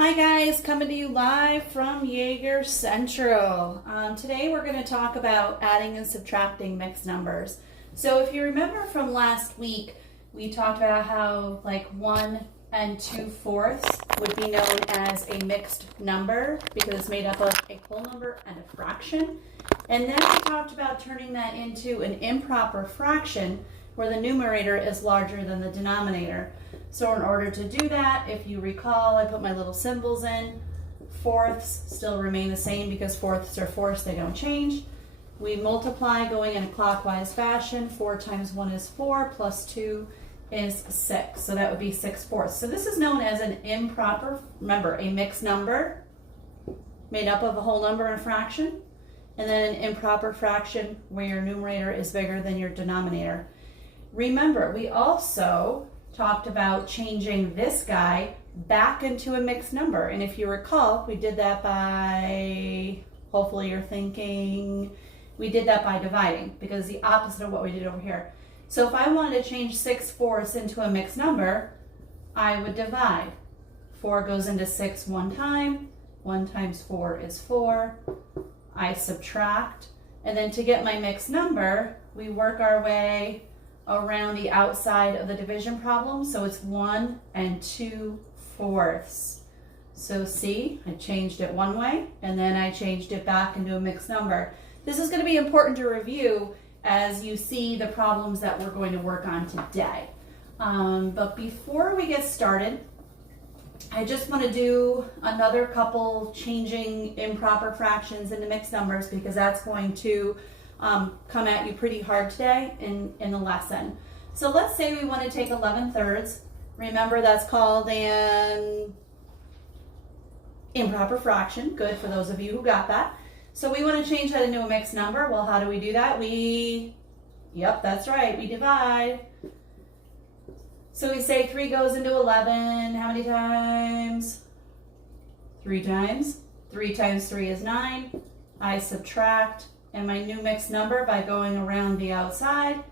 Hi guys, coming to you live from Jaeger Central. Today we're going to talk about adding and subtracting mixed numbers. So if you remember from last week, we talked about how like 1 and 2/4 would be known as a mixed number because it's made up of a whole number and a fraction. And then we talked about turning that into an improper fraction where the numerator is larger than the denominator. So in order to do that, if you recall, I put my little symbols in. Fourths still remain the same because fourths are fourths, they don't change. We multiply going in a clockwise fashion. 4 times 1 is 4, plus 2 is 6. So that would be 6/4. So this is known as an improper, remember, a mixed number made up of a whole number and a fraction. And then an improper fraction where your numerator is bigger than your denominator. Remember, we also talked about changing this guy back into a mixed number. And if you recall, we did that by, hopefully you're thinking, we did that by dividing because it's the opposite of what we did over here. So if I wanted to change 6/4 into a mixed number, I would divide. 4 goes into 6 one time. 1 times 4 is 4. I subtract. And then to get my mixed number, we work our way around the outside of the division problem. So it's 1 and 2/4. So see, I changed it one way and then I changed it back into a mixed number. This is going to be important to review as you see the problems that we're going to work on today. But before we get started, I just want to do another couple changing improper fractions into mixed numbers because that's going to come at you pretty hard today in the lesson. So let's say we want to take 11/3. Remember, that's called an improper fraction. Good for those of you who got that. So we want to change that into a mixed number. Well, how do we do that? Yep, that's right, we divide. So we say 3 goes into 11. How many times? 3 times. 3 times 3 is 9. I subtract. And my new mixed number by going around the outside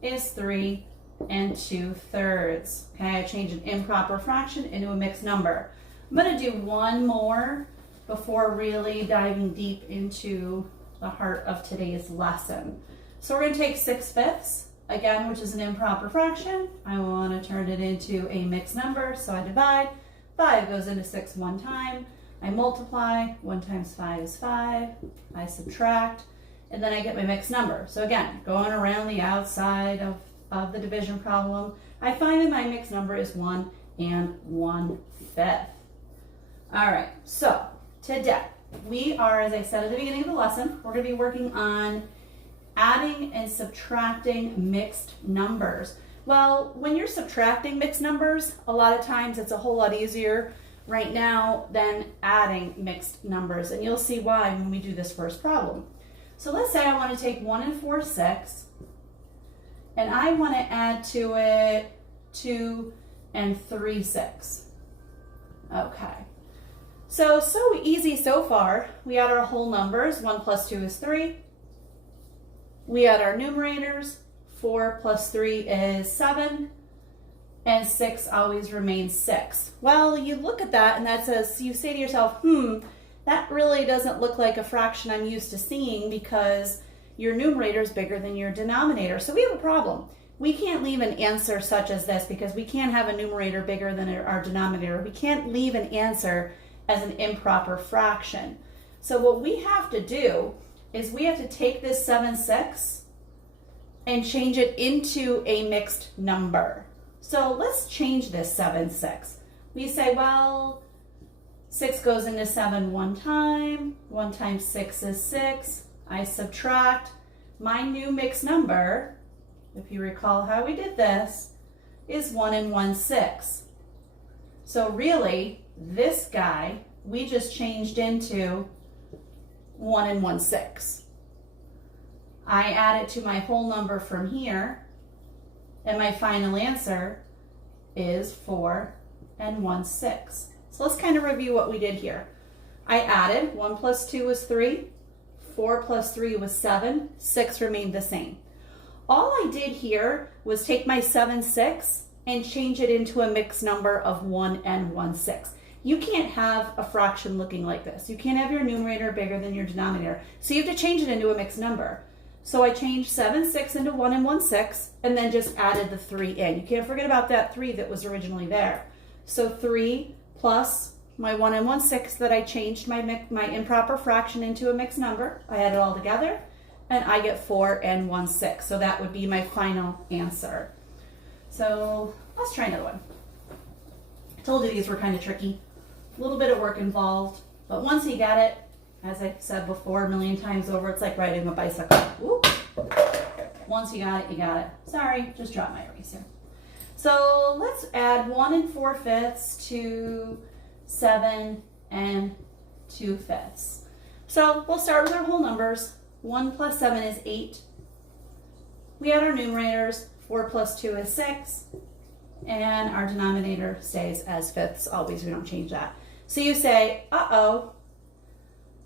is 3 and 2/3. Okay, I change an improper fraction into a mixed number. I'm going to do one more before really diving deep into the heart of today's lesson. So we're going to take 6/5, again, which is an improper fraction. I want to turn it into a mixed number, so I divide. 5 goes into 6 one time. I multiply. 1 times 5 is 5. I subtract. And then I get my mixed number. So again, going around the outside of the division problem, I find that my mixed number is 1 and 1/5. All right, so today we are, as I said at the beginning of the lesson, we're going to be working on adding and subtracting mixed numbers. Well, when you're subtracting mixed numbers, a lot of times it's a whole lot easier right now than adding mixed numbers. And you'll see why when we do this first problem. So let's say I want to take 1 and 4/6, and I want to add to it 2 and 3/6. Okay. So easy so far. We add our whole numbers. 1 plus 2 is 3. We add our numerators. 4 plus 3 is 7. And 6 always remains 6. Well, you look at that and that says, you say to yourself, that really doesn't look like a fraction I'm used to seeing because your numerator is bigger than your denominator. So we have a problem. We can't leave an answer such as this because we can't have a numerator bigger than our denominator. We can't leave an answer as an improper fraction. So what we have to do is we have to take this 7/6 and change it into a mixed number. So let's change this 7/6. We say, well, 6 goes into 7 one time. 1 times 6 is 6. I subtract. My new mixed number, if you recall how we did this, is 1 and 1/6. So really, this guy, we just changed into 1 and 1/6. I add it to my whole number from here, and my final answer is 4 and 1/6. So let's kind of review what we did here. I added. 1 plus 2 was 3. 4 plus 3 was 7. 6 remained the same. All I did here was take my 7/6 and change it into a mixed number of 1 and 1/6. you can't have a fraction looking like this. You can't have your numerator bigger than your denominator. So you have to change it into a mixed number. So I changed 7 6 into 1 and 1 6, and then just added the 3 in. You can't forget about that 3 that was originally there. So 3 plus my 1 and 1 6 that I changed my improper fraction into a mixed number. I add it all together, and I get 4 and 1 6. So that would be my final answer. So let's try another one. I told you these were kind of tricky. A little bit of work involved, but once you get it, as I've said before a million times over, it's like riding a bicycle. Whoop. Once you got it, you got it. Sorry, just dropped my eraser. So let's add 1 and 4/5 to 7 and 2/5. So we'll start with our whole numbers. 1 plus 7 is 8. We add our numerators. 4 plus 2 is 6. And our denominator stays as fifths. Always, we don't change that. So you say, uh-oh.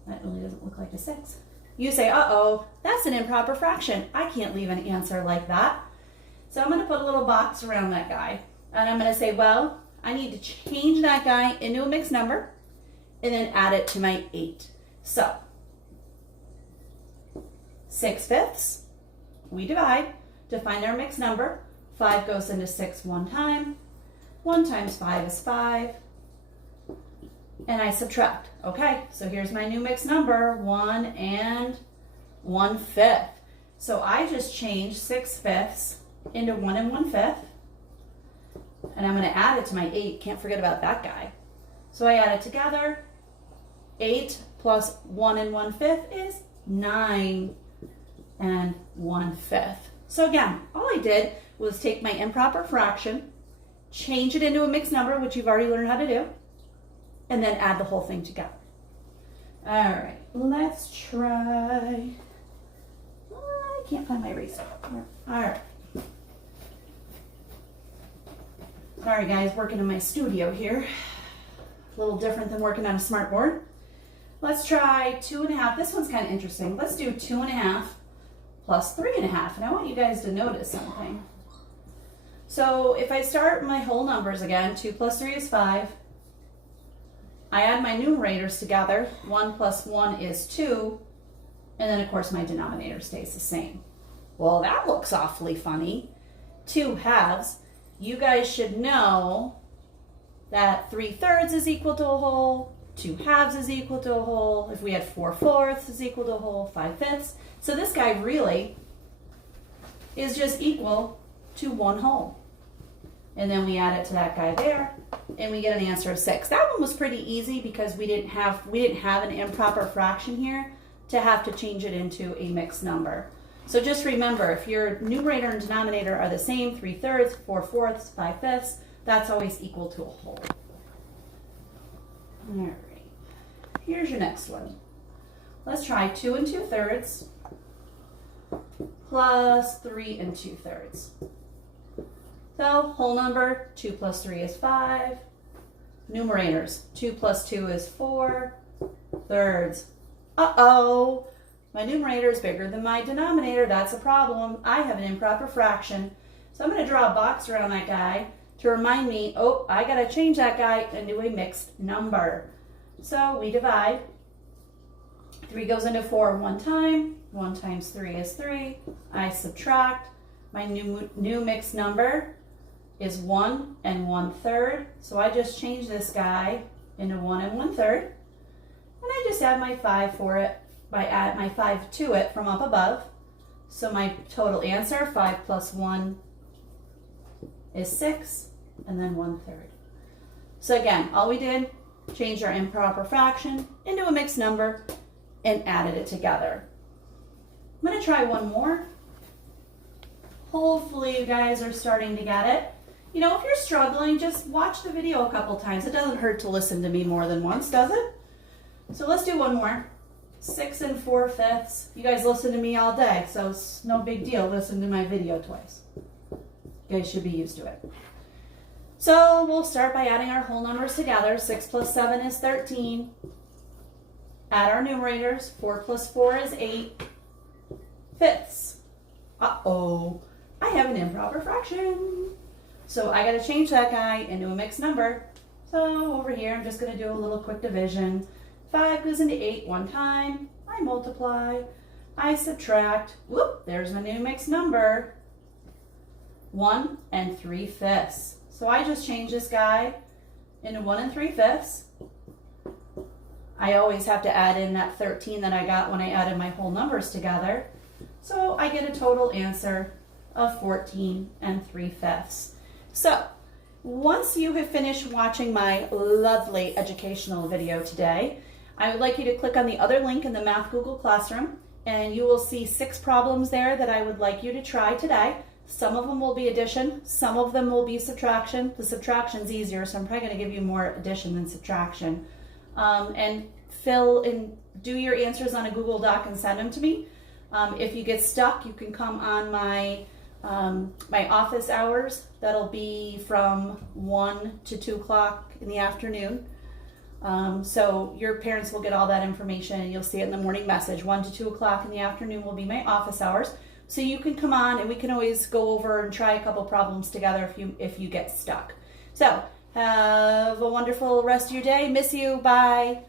That really doesn't look like a 6. You say, uh-oh, that's an improper fraction. I can't leave an answer like that. So I'm going to put a little box around that guy. And I'm going to say, well, I need to change that guy into a mixed number and then add it to my 8. So 6/5, we divide to find our mixed number. 5 goes into 6 one time. 1 times 5 is 5. And I subtract. Okay, so here's my new mixed number, 1 and 1/5. So I just changed 6/5 into 1 and 1/5. And I'm going to add it to my 8. Can't forget about that guy. So I add it together. 8 plus 1 and 1/5 is 9 and 1/5. So again, all I did was take my improper fraction, change it into a mixed number, which you've already learned how to do, and then add the whole thing together. All right, let's try. I can't find my eraser. All right. Sorry guys, working in my studio here. A little different than working on a smart board. Let's try 2.5. This one's kind of interesting. Let's do 2.5 plus 3.5. And I want you guys to notice something. So if I start my whole numbers again, 2 plus 3 is 5. I add my numerators together. 1 plus 1 is 2. And then, of course, my denominator stays the same. Well, that looks awfully funny. 2 halves. You guys should know that 3/3 is equal to a whole. 2 halves is equal to a whole. If we had 4/4 is equal to a whole. 5/5. So this guy really is just equal to 1 whole. And then we add it to that guy there, and we get an answer of 6. That one was pretty easy because we didn't have an improper fraction here to have to change it into a mixed number. So just remember, if your numerator and denominator are the same, 3/3, 4/4, 5/5, that's always equal to a whole. All right, here's your next one. Let's try 2 and 2/3 plus 3 and 2/3. So whole number, 2 plus 3 is 5. Numerators, 2 plus 2 is 4. Thirds, uh-oh, my numerator is bigger than my denominator. That's a problem. I have an improper fraction. So I'm going to draw a box around that guy to remind me, oh, I got to change that guy into a mixed number. So we divide. 3 goes into 4 one time. 1 times 3 is 3. I subtract. My new mixed number is 1 and 1/3. So I just change this guy into 1 and 1/3. And I just add my 5 for it. I add my 5 to it from up above. So my total answer, 5 plus 1 is 6, and then 1/3. So again, all we did, changed our improper fraction into a mixed number and added it together. I'm going to try one more. Hopefully you guys are starting to get it. You know, if you're struggling, just watch the video a couple times. It doesn't hurt to listen to me more than once, does it? So let's do one more. 6 and 4/5. You guys listen to me all day, so it's no big deal. Listen to my video twice. You guys should be used to it. So we'll start by adding our whole numbers together. 6 plus 7 is 13. Add our numerators. 4 plus 4 is 8. Fifths. Uh-oh. I have an improper fraction. So I got to change that guy into a mixed number. So over here, I'm just going to do a little quick division. 5 goes into 8 one time. I multiply. I subtract. Whoop, there's my new mixed number. 1 3/5. So I just changed this guy into 1 3/5. I always have to add in that 13 that I got when I added my whole numbers together. So I get a total answer of 14 3/5. So once you have finished watching my lovely educational video today, I would like you to click on the other link in the Math Google Classroom, and you will see 6 problems there that I would like you to try today. Some of them will be addition, some of them will be subtraction. The subtraction's easier, so I'm probably going to give you more addition than subtraction. And fill in, do your answers on a Google Doc and send them to me. If you get stuck, you can come on my office hours. That'll be from 1 to 2 o'clock in the afternoon. So your parents will get all that information, and you'll see it in the morning message. 1 to 2 o'clock in the afternoon will be my office hours. So you can come on, and we can always go over and try a couple problems together if you get stuck. So have a wonderful rest of your day. Miss you. Bye.